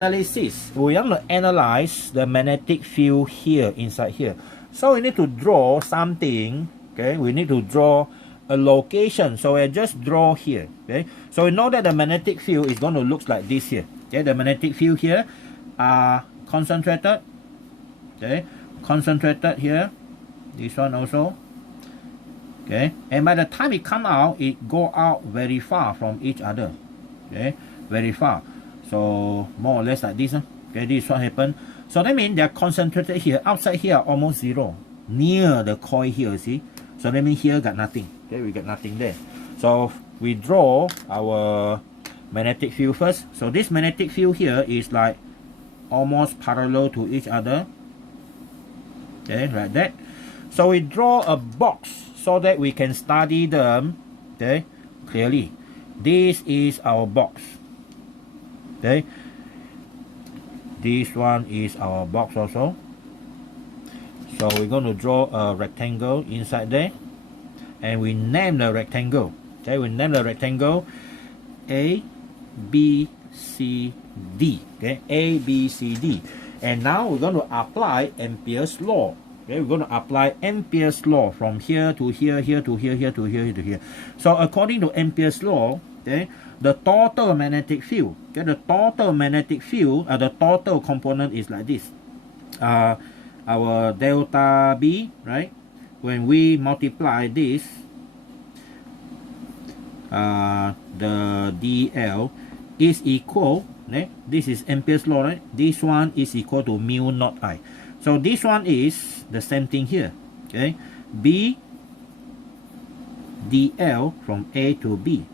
analysis. We want to analyze the magnetic field here, inside here. So we need to draw something, okay? We need to draw a location. So I just draw here, okay? So we know that the magnetic field is going to look like this here, okay? The magnetic field here are concentrated, okay? Concentrated here, this one also, okay? And by the time it come out, it go out very far from each other, okay? Very far. So more or less like this, okay, this is what happened. So that means they're concentrated here. Outside here almost zero, near the coil here, see. So that means here got nothing, okay, we got nothing there. So we draw our magnetic field first. So this magnetic field here is like almost parallel to each other, okay, like that. So we draw a box so that we can study them, okay, clearly. This is our box. Okay, this one is our box also. So we're going to draw a rectangle inside there, and we name the rectangle. Okay, we name the rectangle A, B, C, D. Okay, A, B, C, D. And now we're going to apply Ampere's law. Okay, we're going to apply Ampere's law from here to here, here to here, here to here, here to here. So according to Ampere's law, okay, the total magnetic field, okay, the total magnetic field, the total component is like this. Our delta B, right? When we multiply this, the DL is equal, okay? This is Ampere's law, right? This one is equal to mu naught I. So this one is the same thing here, okay? B DL from A to B,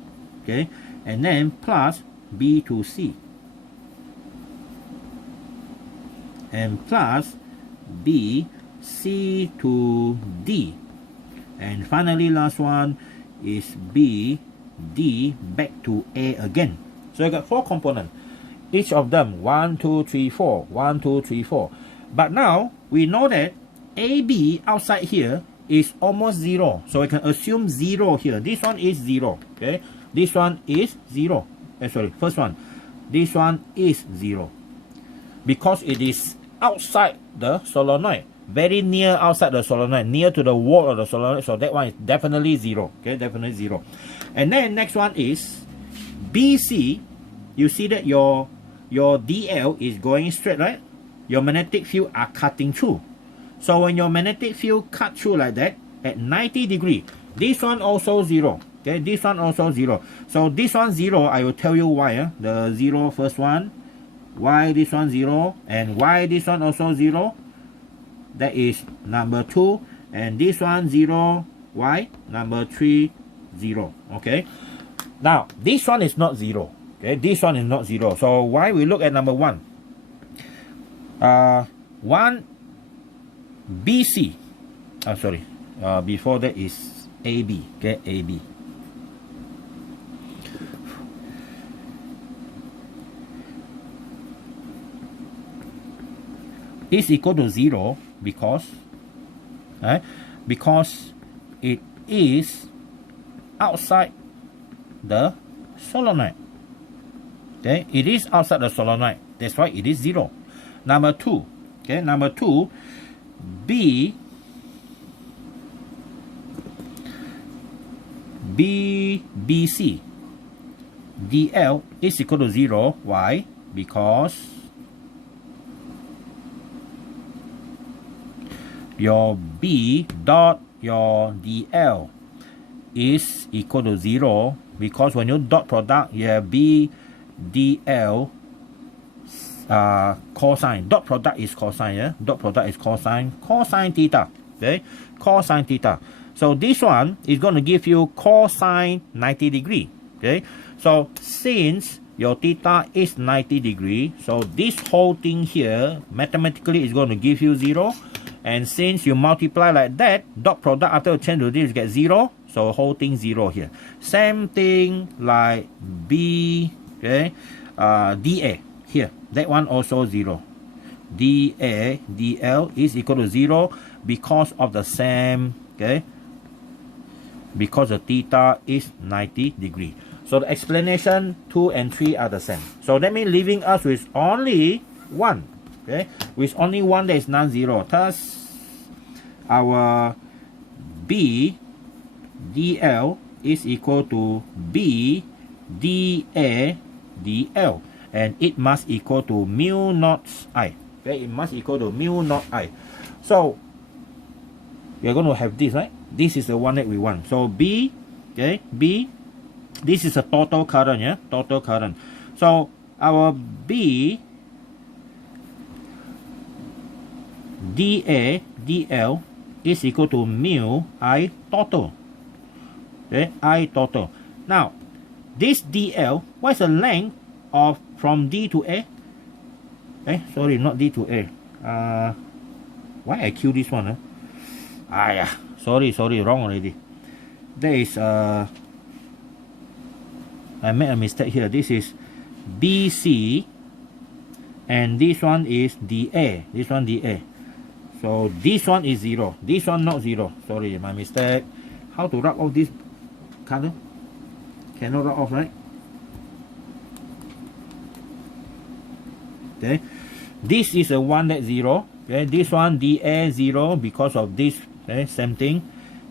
okay? And then plus B to C, and plus B C to D, and finally last one is B D back to A again. So I got 4 components, each of them 1 2 3 4, 1 2 3 4. But now we know that AB outside here is almost 0, so we can assume 0 here. This one is 0, okay? This one is 0. Sorry, first one. This one is 0. Because it is outside the solenoid. Very near outside the solenoid. Near to the wall of the solenoid. So that one is definitely 0. Okay, definitely 0. And then next one is BC. You see that your DL is going straight, right? Your magnetic field are cutting through. So when your magnetic field cut through like that, at 90 degrees, this one also 0. Okay, this one also 0. So this one 0, I will tell you why. The 0 first one, why this one 0, and why this one also 0. That is number 2. And this one 0, why? Number 3, 0. Okay. Now, this one is not 0. Okay, this one is not 0. So why we look at number 1? 1 BC. Before that is AB. Okay, AB. Is equal to 0 because it is outside the solenoid. Okay, it is outside the solenoid. That's why it is 0. Number 2. Okay, number 2, BC DL is equal to 0. Why? Because your B dot your DL is equal to 0, because when you dot product, you have B DL cosine. Dot product is cosine, yeah? Dot product is cosine theta, okay? Cosine theta. So this one is going to give you cosine 90 degree, okay? So since your theta is 90 degree, so this whole thing here mathematically is going to give you 0. And since you multiply like that, dot product after you change to this, you get 0. So whole thing 0 here. Same thing like B, okay, DA here. That one also 0. DA, DL is equal to 0 because of the same, okay, because the theta is 90 degree. So the explanation 2 and 3 are the same. So that means leaving us with only 1. Okay, with only 1 that is non-zero. Thus, our B dl is equal to B dA dl, and it must equal to mu naught I. Okay, it must equal to mu naught I. So we are going to have this, right? This is the one that we want. So B, okay, B, this is a total current, yeah, total current. So our B dA dl is equal to mu I total. Okay, I total. Now, this dl, what is the length of from D to A? Sorry, not D to A. Why I kill this one? Yeah. Sorry, wrong already. There is I made a mistake here. This is BC, and this one is DA. This one DA. So this one is 0. This one not 0. Sorry, my mistake. How to rub off this color? Cannot rub off, right? Okay. This is a one that's 0. Okay. This one DA 0 because of this. Okay. Same thing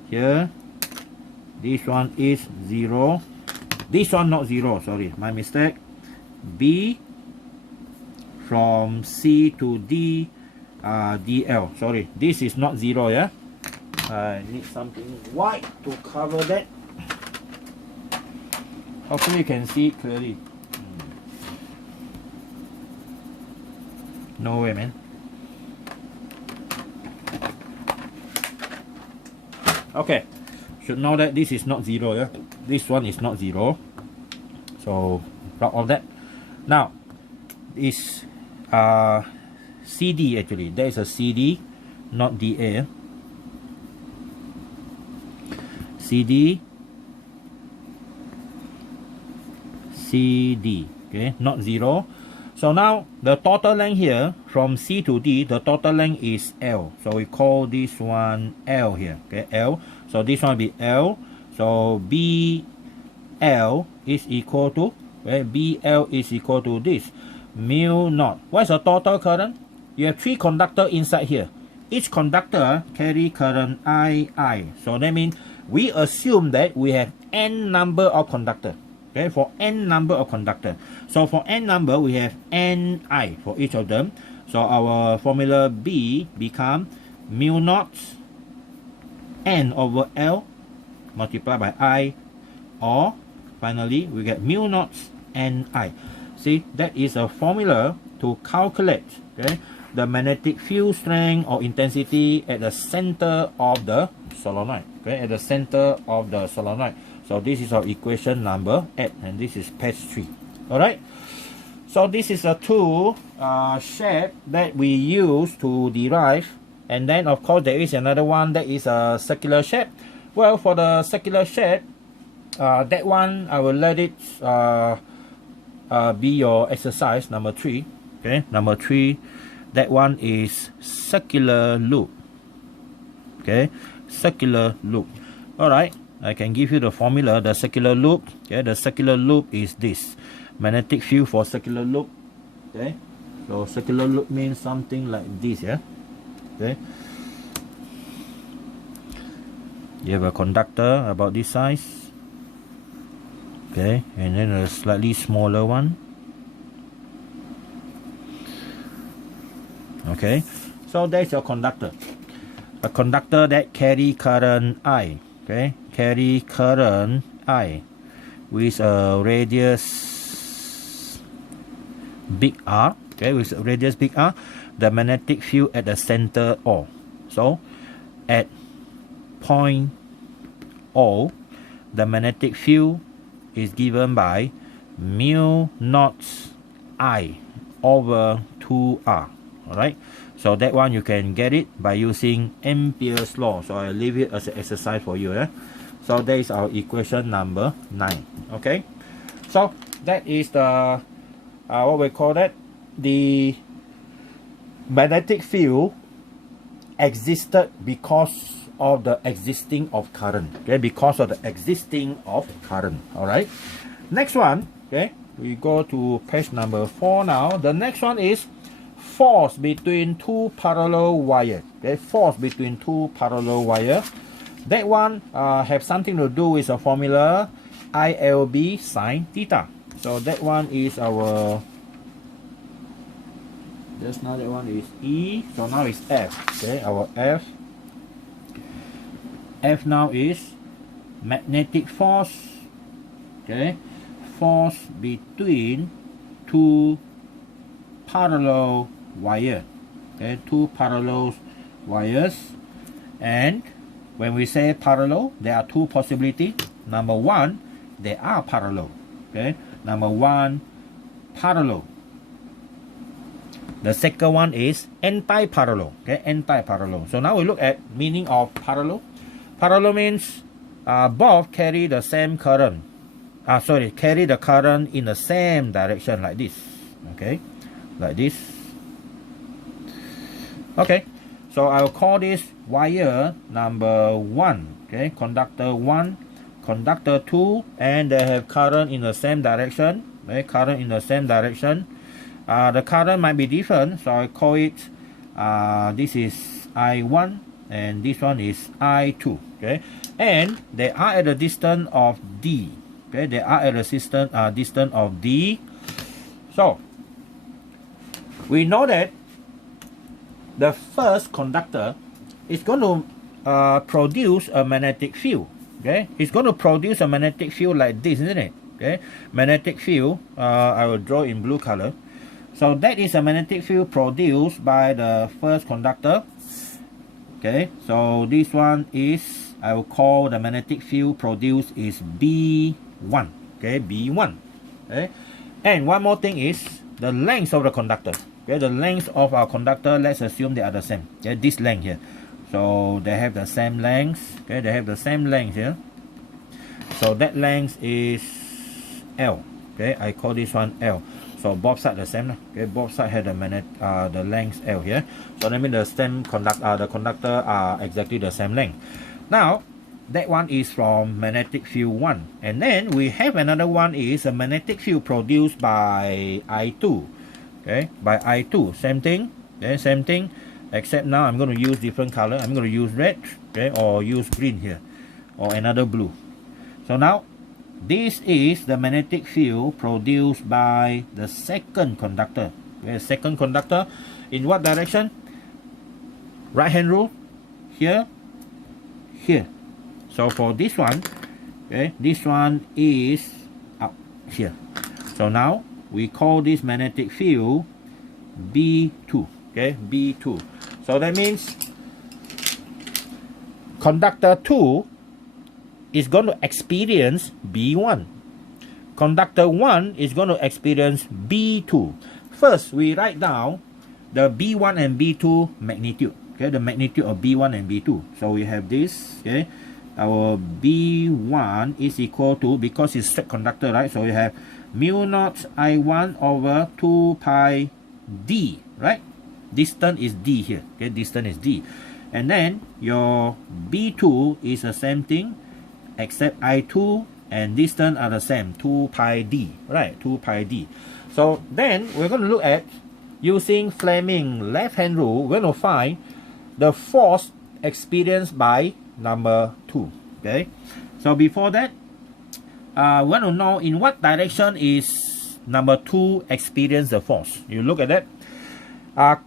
here. This one is 0. This one not 0. Sorry, my mistake. B from C to D. DL. Sorry, this is not 0, yeah? I need something white to cover that. Hopefully you can see it clearly. No way, man. Okay, should know that this is not 0, yeah? This one is not 0. So, drop all that. Now, is CD actually. There is a CD, not DA. CD, okay, not 0. So now the total length here from C to D, the total length is L. So we call this one L here. Okay, L. So this one will be L. So BL is equal to, okay, BL is equal to this mu naught. What is the total current? You have 3 conductors inside here. Each conductor carry current II. So that means we assume that we have n number of conductors. Okay, for n number of conductors. So for n number, we have Ni for each of them. So our formula B become mu naught N over L multiplied by I, or finally we get mu naught Ni. See, that is a formula to calculate, okay, the magnetic field strength or intensity at the center of the solenoid. Okay, at the center of the solenoid. So this is our equation number 8, and this is page 3. Alright. So this is a two shape that we use to derive, and then of course there is another one that is a circular shape. Well, for the circular shape, that one I will let it be your exercise number 3. Okay, number 3. That one is circular loop. Okay, circular loop. Alright, I can give you the formula, the circular loop. Okay, the circular loop is this. Magnetic field for circular loop. Okay, so circular loop means something like this, yeah. Okay, you have a conductor about this size. Okay, and then a slightly smaller one. Okay, so that's your conductor. A conductor that carry current I. Okay, carry current I with a radius big R. Okay, with a radius big R, the magnetic field at the center O. So at point O, the magnetic field is given by mu naught I over 2R. Alright, so that one you can get it by using Ampere's law. So I'll leave it as an exercise for you. So that is our equation number 9. Okay, so that is the what we call that, the magnetic field existed because of the existing of current. Okay, because of the existing of current. Alright, Next one, okay, we go to page number 4 now. The next one is force between two parallel wires. Okay, force between two parallel wires. That one have something to do with a formula ILB sine theta. So that one is our, just now that one is E, so now it's F. Okay, our F now is magnetic force. Okay, force between two parallel wire. Okay, two parallel wires. And when we say parallel, there are two possibilities. Number one, they are parallel. Okay, number one, parallel. The second one is anti-parallel. Okay, anti-parallel. So now we look at meaning of parallel. Parallel means both carry the same current. Carry the current in the same direction, like this. Okay, like this. Okay, so I'll call this wire number 1. Okay, conductor 1, conductor 2, and they have current in the same direction. Okay, current in the same direction. The current might be different, so I call it, this is I1 and this one is I2. Okay, and they are at a distance of D. Okay, they are at a distance of D. So we know that the first conductor is going to produce a magnetic field. Okay, it's going to produce a magnetic field like this, isn't it? Okay, magnetic field, I will draw in blue color. So that is a magnetic field produced by the first conductor. Okay, so this one is, I will call the magnetic field produced is B1. Okay, B1. Okay, and one more thing is the length of the conductor. Okay, the length of our conductor, let's assume they are the same. Okay, this length here. So they have the same length. Okay, they have the same length here. So that length is L. Okay, I call this one L. So both sides the same. Okay, both sides have the length L here. So that means the same the conductor are exactly the same length. Now that one is from magnetic field 1, and then we have another one is a magnetic field produced by I2. Okay, by I2, same thing. Okay, same thing, except now I'm going to use different color. I'm going to use red, okay, or use green here, or another blue. So now this is the magnetic field produced by the second conductor. Okay, second conductor in what direction? Right hand rule, here, here. So for this one, okay, this one is up here. So now we call this magnetic field B2. Okay, B2. So that means conductor 2 is going to experience B1. Conductor 1 is going to experience B2. First, we write down the B1 and B2 magnitude. Okay, the magnitude of B1 and B2. So we have this. Okay, our B1 is equal to, because it's straight conductor, right? So we have mu naught I1 over 2 pi D, right? Distance is D here. Okay, distance is D. And then your B2 is the same thing, except I2 and distance are the same, 2 pi D, right? 2 pi D. So then we're going to look at, using Fleming left hand rule, we're going to find the force experienced by number 2. Okay, so before that, we want to know in what direction is number 2 experience the force. You look at that.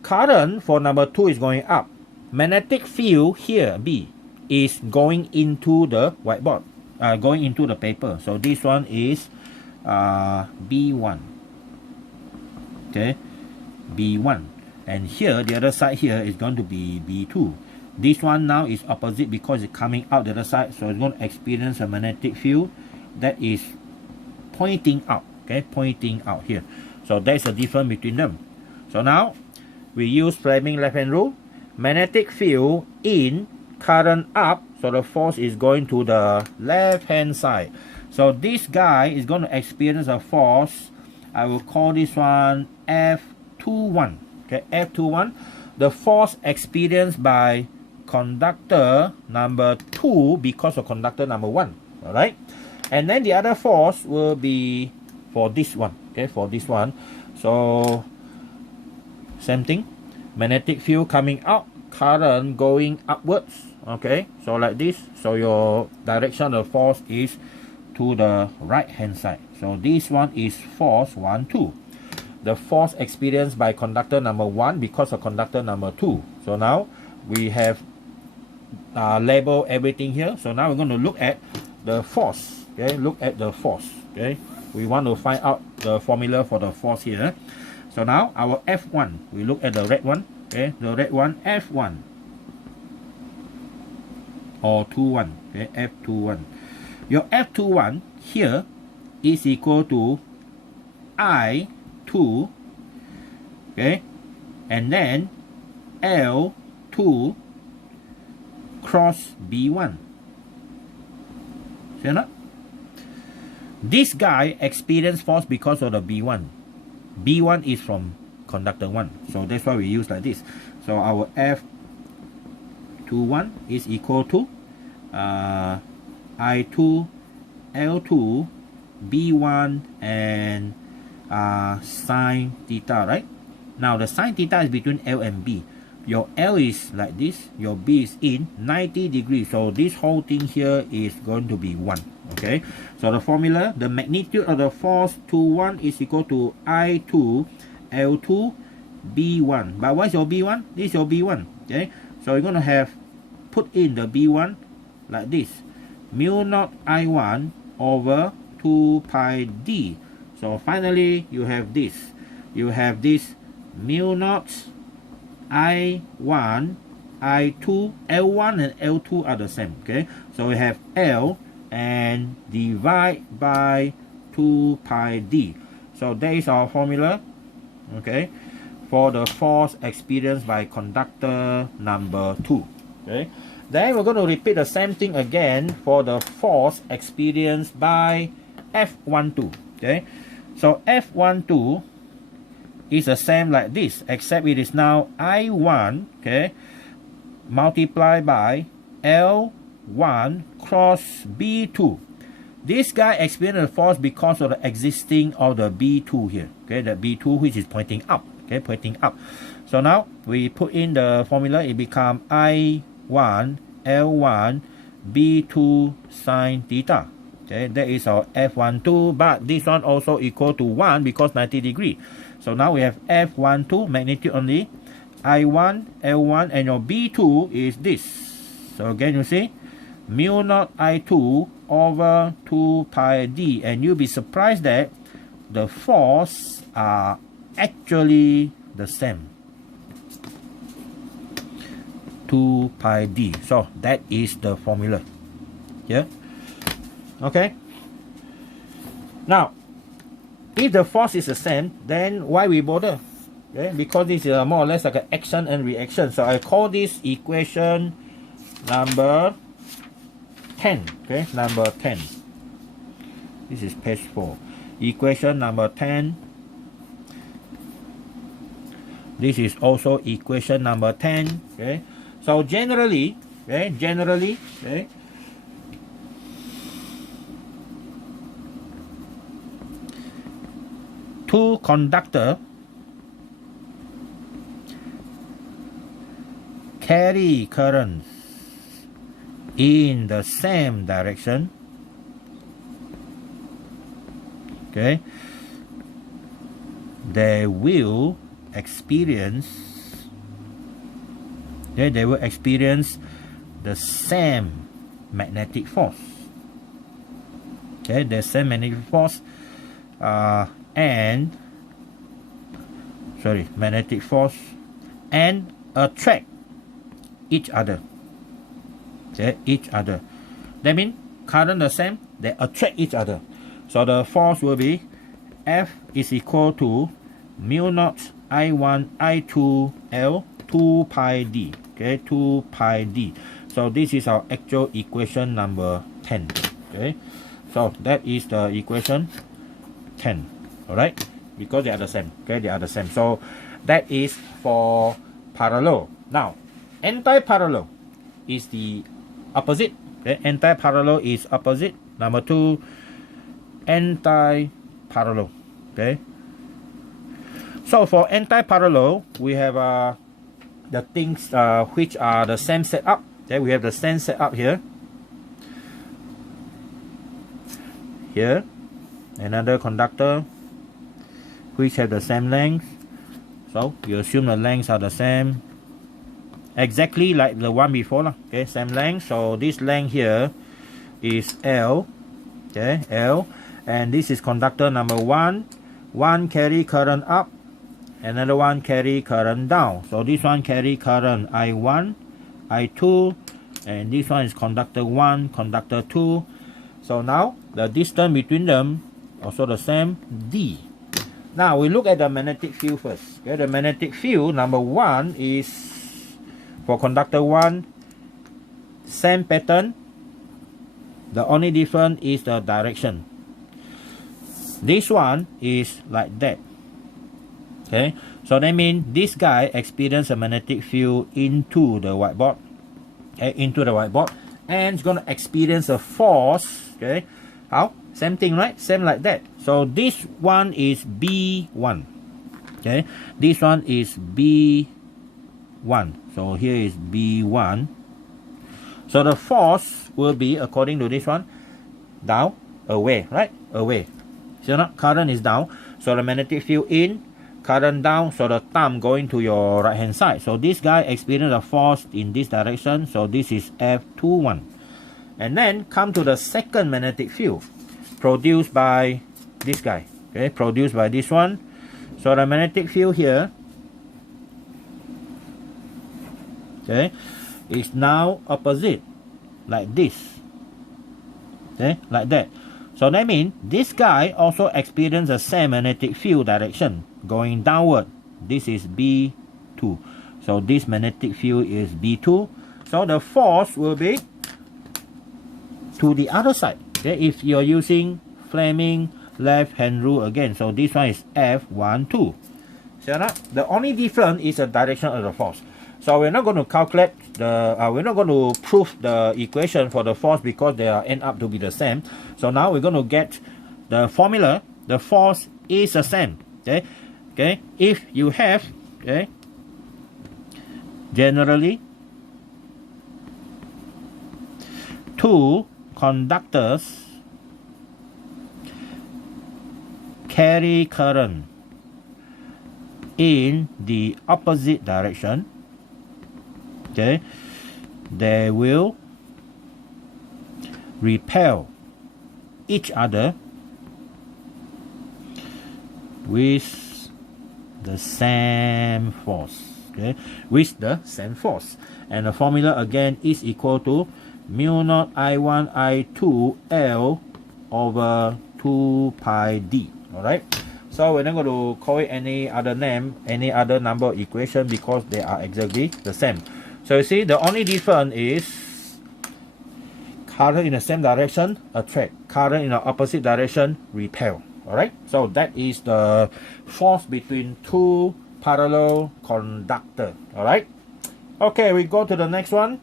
Current for number 2 is going up. Magnetic field here, B, is going into the whiteboard, going into the paper. So this one is B1. Okay, B1. And here, the other side here is going to be B2. This one now is opposite because it's coming out the other side. So it's going to experience a magnetic field that is pointing out. Okay, pointing out here. So there's a difference between them. So now we use Fleming left hand rule. Magnetic field in, current up, so the force is going to the left hand side. So this guy is going to experience a force. I will call this one F21. Okay, F21. The force experienced by conductor number 2 because of conductor number 1. Alright. And then the other force will be for this one, okay, for this one. So same thing, magnetic field coming out, current going upwards, okay, so like this. So your direction of force is to the right hand side. So this one is force 1, 2. The force experienced by conductor number 1 because of conductor number 2. So now we have labeled everything here. So now we're going to look at the force. Okay, look at the force. Okay, we want to find out the formula for the force here. So now our F1, we look at the red one. Okay, the red one, F1 or 21. Okay, F21. Your F21 here is equal to I2, okay, and then L2 cross B1. See or not? This guy experienced force because of the B1. B1 is from conductor 1. So that's why we use like this. So our F21 is equal to I2, L2, B1, and sine theta, right? Now the sine theta is between L and B. Your L is like this, your B is in 90 degrees. So this whole thing here is going to be 1. Okay, so the formula, the magnitude of the force to 1 is equal to I2, L2, B1. But what's your B1? This is your B1. Okay, so you're going to have put in the B1 like this, mu naught I1 over 2 pi d. So finally you have this. You have this mu naught I1, I2, L1 and L2 are the same. Okay, so we have L and divide by 2 pi d. So that is our formula, okay, for the force experienced by conductor number 2. Okay, then we're going to repeat the same thing again for the force experienced by F12. Okay, so F12 is the same like this, except it is now I1, okay, multiplied by L1 cross B2. This guy experienced the force because of the existing of the B2 here, okay, the B2 which is pointing up, okay, pointing up. So now we put in the formula, it becomes I1 L1 B2 sine theta. Okay, that is our F12, but this one also equal to 1 because 90 degree. So now we have F12 magnitude only, I1 L1, and your B2 is this. So again you see mu naught I2 over 2 pi d, and you'll be surprised that the force are actually the same, 2 pi d. So that is the formula. Yeah, okay. Now if the force is the same, then why we bother? Okay, because this is more or less like an action and reaction. So I call this equation number 10. Okay, number 10. This is page 4. Equation number 10. This is also equation number 10. Okay, so generally, okay, two conductor carry currents in the same direction. Okay, they will experience the same magnetic force. Okay, the same magnetic force magnetic force and attract each other. Okay, each other. That means current the same, they attract each other. So the force will be F is equal to mu naught I1 I2 L 2 pi d. Okay, 2 pi d. So this is our actual equation number 10. Okay, so that is the equation 10. Alright, because they are the same. Okay, they are the same. So that is for parallel. Now anti-parallel is the opposite. Okay, anti-parallel is opposite. Number 2, anti-parallel. Okay. So for anti-parallel, we have the things which are the same setup. Okay, we have the same setup here. Here, another conductor which have the same length. So you assume the lengths are the same, exactly like the one before. Okay, same length. So this length here is L. Okay, L, and this is conductor number 1. One carry current up, another one carry current down. So this one carry current I1, I2, and this one is conductor 1, conductor 2. So now the distance between them also the same, D. Now we look at the magnetic field first. Okay, the magnetic field number 1 is for conductor 1, same pattern. The only difference is the direction. This one is like that. Okay, so that means this guy experienced a magnetic field into the whiteboard. Okay, into the whiteboard, and it's going to experience a force. Okay, how? Same thing, right? Same like that. So this one is B1. Okay, this one is B1. So here is B1. So the force will be, according to this one, down, away, right? Away. So now current is down. So the magnetic field in, current down. So the thumb going to your right hand side. So this guy experienced a force in this direction. So this is F21. And then come to the second magnetic field produced by this guy. Okay, produced by this one. So the magnetic field here, okay, is now opposite, like this. Okay, like that. So that means this guy also experienced the same magnetic field direction going downward. This is B2. So this magnetic field is B2. So the force will be to the other side. Okay, if you're using Fleming left hand rule again, so this one is F12. So now the only difference is the direction of the force. So we're not going to calculate the, we're not going to prove the equation for the force because they are end up to be the same. So now we're going to get the formula. The force is the same. Okay, okay. If you have, okay, generally two conductors carry current in the opposite direction, okay, they will repel each other with the same force. Okay, with the same force. And the formula again is equal to mu naught I1 I2 L over 2 pi D. Alright, so we're not going to call it any other name, any other number equation, because they are exactly the same. So you see, the only difference is current in the same direction attract, current in the opposite direction repel. Alright, so that is the force between two parallel conductor. Alright, okay, we go to the next one,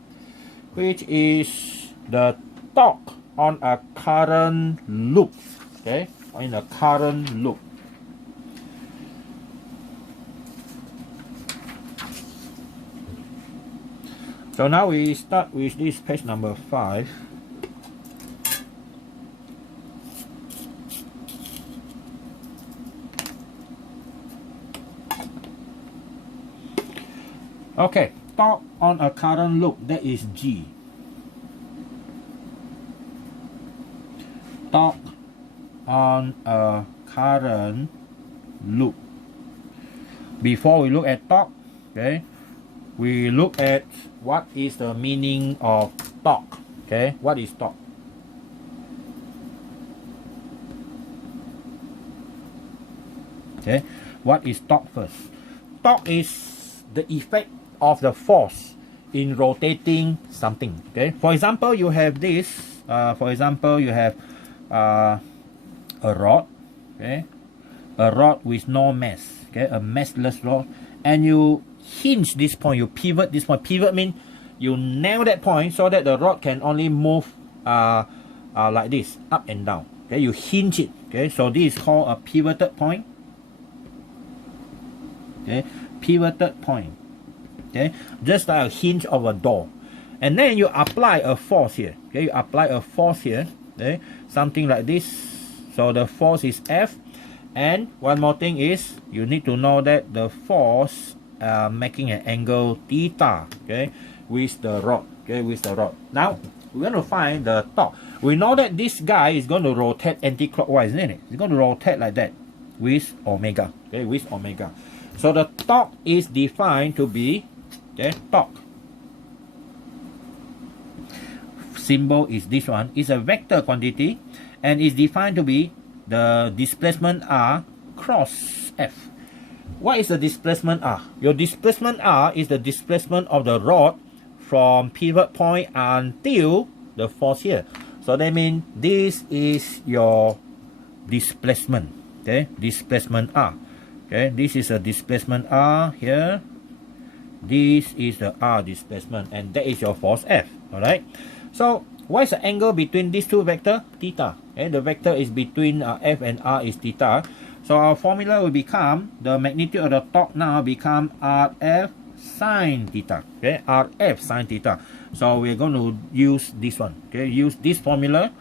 which is the torque on a current loop. Okay, in a current loop. So now we start with this page number 5. Okay, torque on a current loop, that is G. Torque on a current loop. Before we look at torque, okay, we look at what is the meaning of torque. Okay, what is torque? Okay, what is torque first? Torque is the effect of the force in rotating something. Okay, for example, you have this. For example, you have a rod. Okay, a rod with no mass. Okay, a massless rod, and you hinge this point, you pivot this point. Pivot means you nail that point so that the rod can only move like this, up and down. Okay, you hinge it. Okay, so this is called a pivoted point. Okay, pivoted point. Okay, just like a hinge of a door. And then you apply a force here. Okay, you apply a force here. Okay, something like this. So the force is F. And one more thing is you need to know that the force making an angle theta. Okay, with the rod. Okay, with the rod. Now we're going to find the torque. We know that this guy is going to rotate anti-clockwise, isn't it? It's going to rotate like that with omega. Okay, with omega. So the torque is defined to be, okay, torque. Symbol is this one. It's a vector quantity and is defined to be the displacement R cross F. What is the displacement R? Your displacement R is the displacement of the rod from pivot point until the force here. So that means this is your displacement. Okay, displacement R. Okay, this is a displacement R here. This is the R displacement, and that is your force F. Alright. So what is the angle between these two vectors? Theta. Okay, the vector is between F and R is theta. So our formula will become the magnitude of the torque now become RF sine theta. Okay, RF sine theta. So we're going to use this one. Okay, use this formula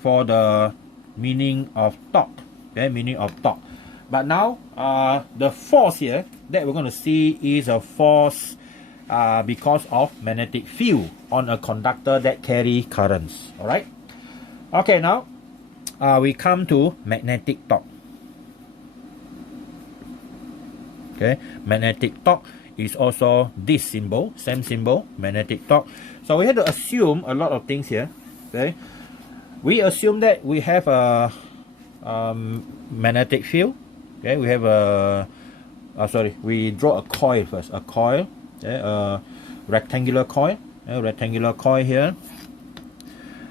for the meaning of torque. Okay, meaning of torque. But now the force here that we're going to see is a force because of magnetic field on a conductor that carry currents. All right. Okay, now we come to magnetic torque. Okay, magnetic torque is also this symbol, same symbol, magnetic torque. So we have to assume a lot of things here. Okay, we assume that we have a magnetic field. Okay, we have a we draw a coil first, a coil. Okay, a rectangular coil, here,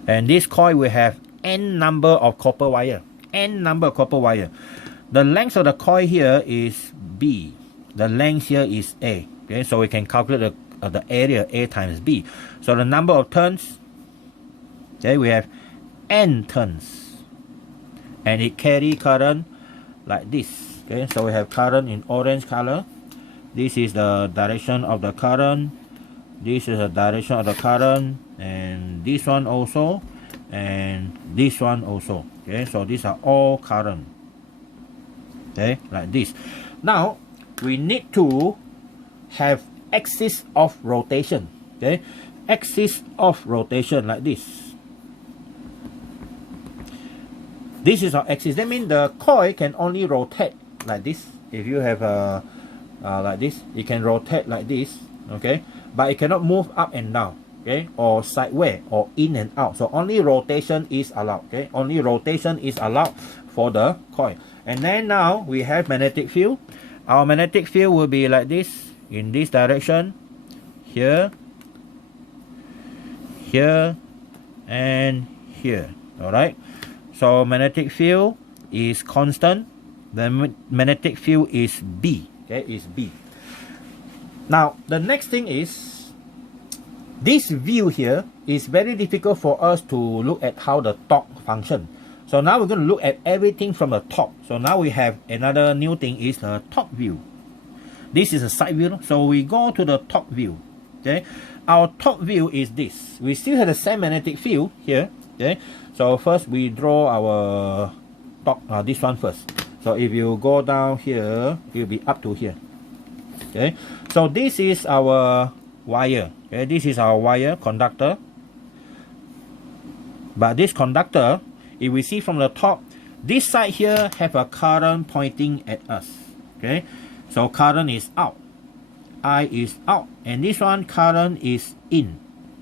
and this coil will have n number of copper wire, The length of the coil here is B, the length here is A. Okay, so we can calculate the area, A times B. So the number of turns, okay, we have n turns, and it carry current like this. Okay, so we have current in orange color. This is the direction of the current. This is the direction of the current, and this one also, and this one also. Okay, so these are all current. Okay, like this. Now we need to have axis of rotation. Okay, axis of rotation like this. This is our axis. That means the coil can only rotate like this. If you have a like this, it can rotate like this. Okay, but it cannot move up and down. Okay, or sideways or in and out. So only rotation is allowed. Okay, only rotation is allowed for the coil. And then now we have magnetic field. Our magnetic field will be like this, in this direction, here, here, and here. All right. So magnetic field is constant. The magnetic field is B. Okay, is B. Now the next thing is, this view here is very difficult for us to look at how the torque function. So now we're going to look at everything from the top. So now we have another new thing is the top view. This is a side view. So we go to the top view. Okay, our top view is this. We still have the same magnetic field here. Okay, so first we draw our torque, this one first. So if you go down here, it will be up to here. Okay, so this is our wire. Okay, this is our wire conductor. But this conductor, if we see from the top, this side here have a current pointing at us. Okay, so current is out, I is out, and this one current is in.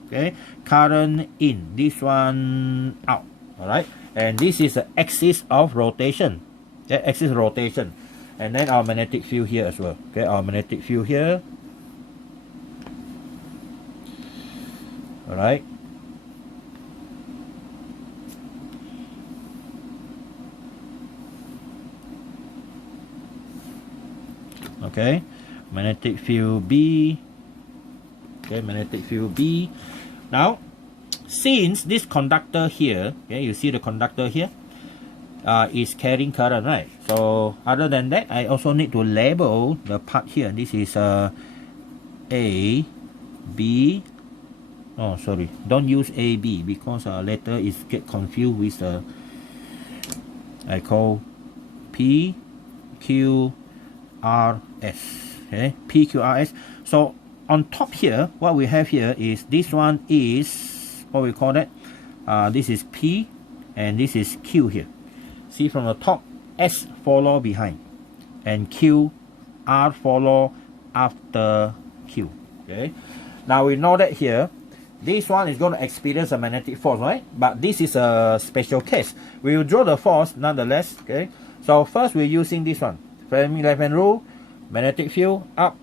Okay, current in, this one out. All right, and this is the axis of rotation. Okay, axis rotation, and then our magnetic field here as well. Okay, our magnetic field here. All right. Okay, magnetic field B. Okay, magnetic field B. Now, since this conductor here, okay, you see the conductor here, is carrying current, right? So other than that, I also need to label the part here. This is A, B. Oh, sorry, don't use A, B, because later it get confused with I call P, Q, R, S. Okay, P, Q, R, S. So on top here, what we have here is this one is what we call that. This is P, and this is Q here. See from the top, S follow behind, and Q, R follow after Q. Okay. Now we know that here, this one is going to experience a magnetic force, right? But this is a special case. We will draw the force nonetheless. Okay. So first we're using this one. Fermi left-hand rule, magnetic field up.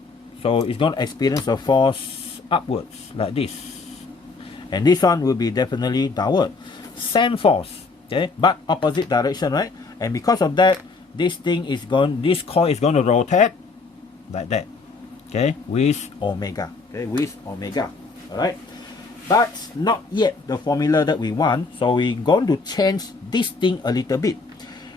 So it's going to experience a force upwards like this. And this one will be definitely downward. Same force, okay, but opposite direction, right? And because of that, this coil is going to rotate like that, okay, with omega, okay, with omega. All right, but not yet the formula that we want. So we're going to change this thing a little bit.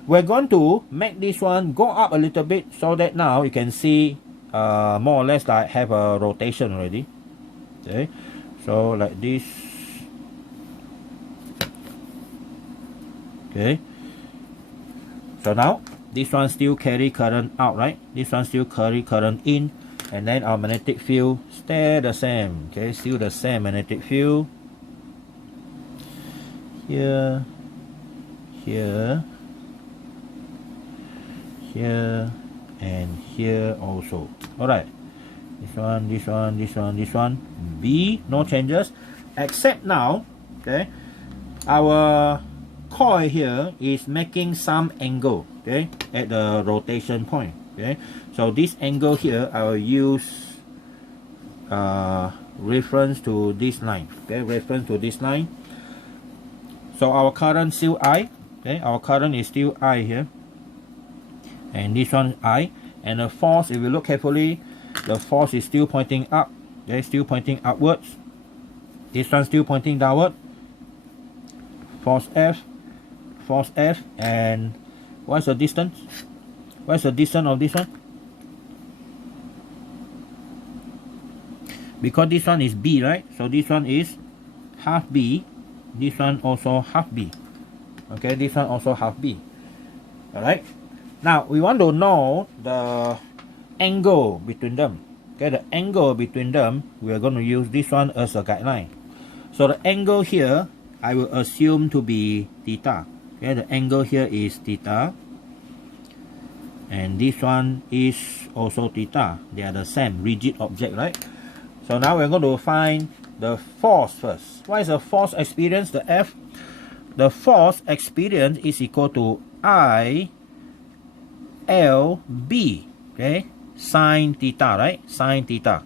We're going to make this one go up a little bit so that now you can see more or less like have a rotation already. Okay, so like this. Okay, so now this one still carry current out, right? This one still carry current in, and then our magnetic field stay the same. Okay, still the same magnetic field here, here, here, and here also. All right, this one, this one, this one, this one. B, no changes, except now, okay, our coil here is making some angle, okay, at the rotation point. Okay, so this angle here I will use reference to this line. Okay, reference to this line. So our current still I. Okay, our current is still I here, and this one I. And the force, if you look carefully, the force is still pointing up. Okay, still pointing upwards. This one still pointing downward. Force F. Force F, and what's the distance? What's the distance of this one? Because this one is B, right? So this one is half B. This one also half B. Okay, this one also half B. Alright. Now we want to know the angle between them. Okay, the angle between them, we are going to use this one as a guideline. So the angle here, I will assume to be theta. Okay, the angle here is theta, and this one is also theta. They are the same, rigid object, right? So now we're going to find the force first. What is the force experience? The F. The force experience is equal to I L B. Okay, sine theta, right? Sine theta,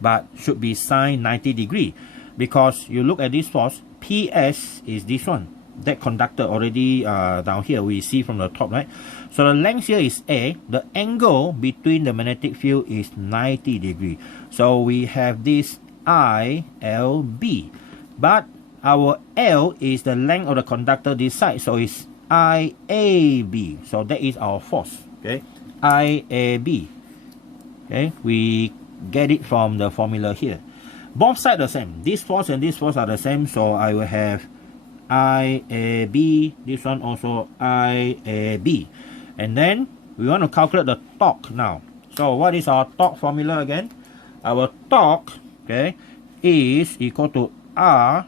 but should be sine 90 degree, because you look at this force. PS is this one. That conductor already down here we see from the top, right? So the length here is A. The angle between the magnetic field is 90 degree. So we have this ILB, but our L is the length of the conductor this side, so it's IAB. So that is our force. Okay, IAB. Okay, we get it from the formula here. Both sides the same. This force and this force are the same, so I will have IAB, this one also IAB. And then we want to calculate the torque now. So what is our torque formula again? Our torque, okay, is equal to R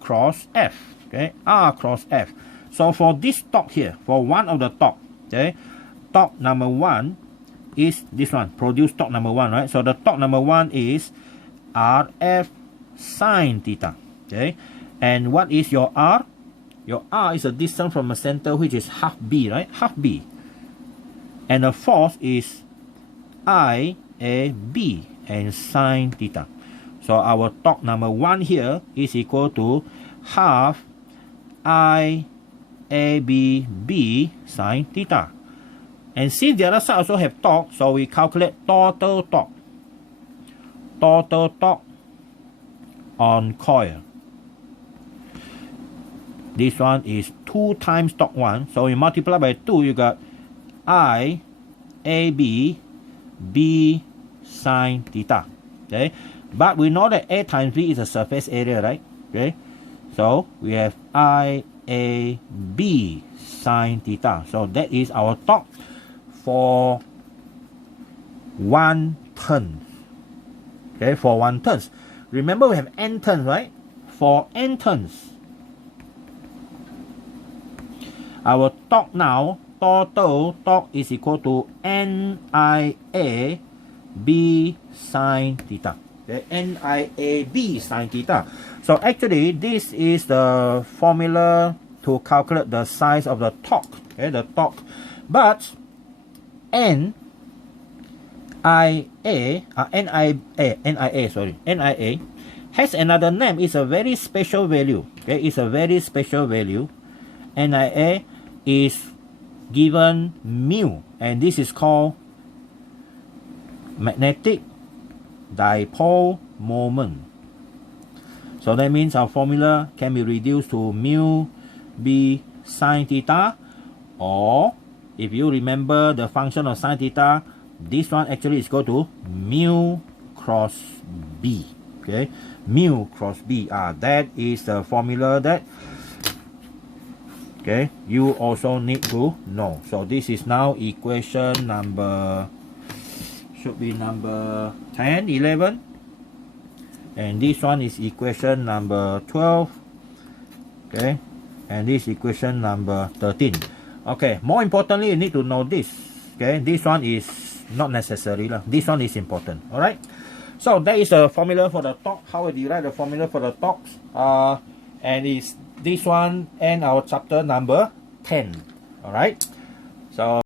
cross F. Okay, R cross F. So for this torque here, for one of the torque, okay, torque number one is this one, produce torque number one, right? So the torque number one is RF sine theta. Okay, and what is your R? Your R is a distance from the center, which is half B, right? Half B. And the force is IAB and sine theta. So our torque number one here is equal to half IABB sine theta. And since the other side also have torque, so we calculate total torque. Total torque on coil. This one is 2 times torque 1. So you multiply by 2, you got I AB B sine theta. Okay, but we know that A times B is a surface area, right? Okay, so we have I A B sine theta. So that is our torque for 1 turn. Okay, for 1 turns. Remember we have n turns, right? For n turns, our torque now, total torque is equal to NIA B sine theta. Okay, NIA B sine theta. So actually, this is the formula to calculate the size of the torque. Okay, the torque. But NIA has another name. It's a very special value. Okay, it's a very special value. NIA is given mu, and this is called magnetic dipole moment. So that means our formula can be reduced to mu B sine theta, or if you remember the function of sine theta, this one actually is equal to mu cross B. Okay, mu cross B. That is the formula that you also need to know. So this is now equation number, should be number 10, 11. And this one is equation number 12. Okay, and this equation number 13. Okay, more importantly, you need to know this. Okay, this one is not necessary. This one is important. Alright. So that is the formula for the torque. How we derive the formula for the torque. And it's this one and our chapter number 10. Alright. So